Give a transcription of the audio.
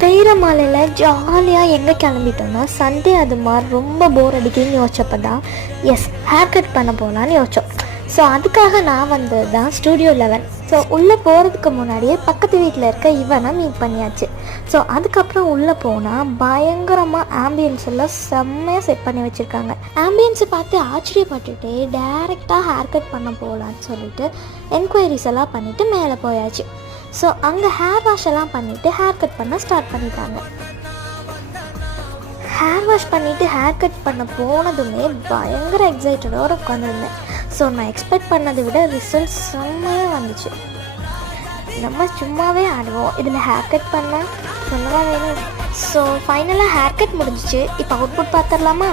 பெய்கிற மழையில் ஜாலியாக எங்கே கிளம்பிட்டோன்னா சண்டே அது மாதிரி ரொம்ப போர் அடிக்குதுன்னு யோசிச்சப்போ தான் ஹேர் கட் பண்ண போகலான்னு யோசித்தோம். ஸோ அதுக்காக நான் வந்தது தான் ஸ்டூடியோ 11. ஸோ உள்ளே போகிறதுக்கு முன்னாடியே பக்கத்து வீட்டில் இருக்க இவனை மீட் பண்ணியாச்சு. ஸோ அதுக்கப்புறம் உள்ளே போனால் பயங்கரமாக ஆம்பியன்ஸ் எல்லாம் செம்மையாக செட் பண்ணி வச்சுருக்காங்க. ஆம்பியன்ஸை பார்த்து ஆச்சரியப்பட்டுட்டு டைரெக்டாக ஹேர் கட் பண்ண போகலான்னு சொல்லிட்டு என்கொயரிஸ் எல்லாம் பண்ணிவிட்டு மேலே போயாச்சு. ஸோ அங்கே ஹேர் வாஷ் எல்லாம் பண்ணிவிட்டு ஹேர் கட் பண்ண ஸ்டார்ட் பண்ணிட்டாங்க. ஹேர் வாஷ் பண்ணிவிட்டு ஹேர் கட் பண்ண போனதுமே பயங்கர எக்ஸைட்டடோடு உட்காந்துருந்தேன். ஸோ நான் எக்ஸ்பெக்ட் பண்ணதை விட ரிசல்ட் செம்மையாக வந்துச்சு. நம்ம சும்மாவே ஆடுவோம், இதில் ஹேர் கட் பண்ணால் சொல்லவா வேணும். ஸோ ஃபைனலாக ஹேர் கட் முடிஞ்சிச்சு. இப்போ அவுட்புட் பார்த்துடலாமா?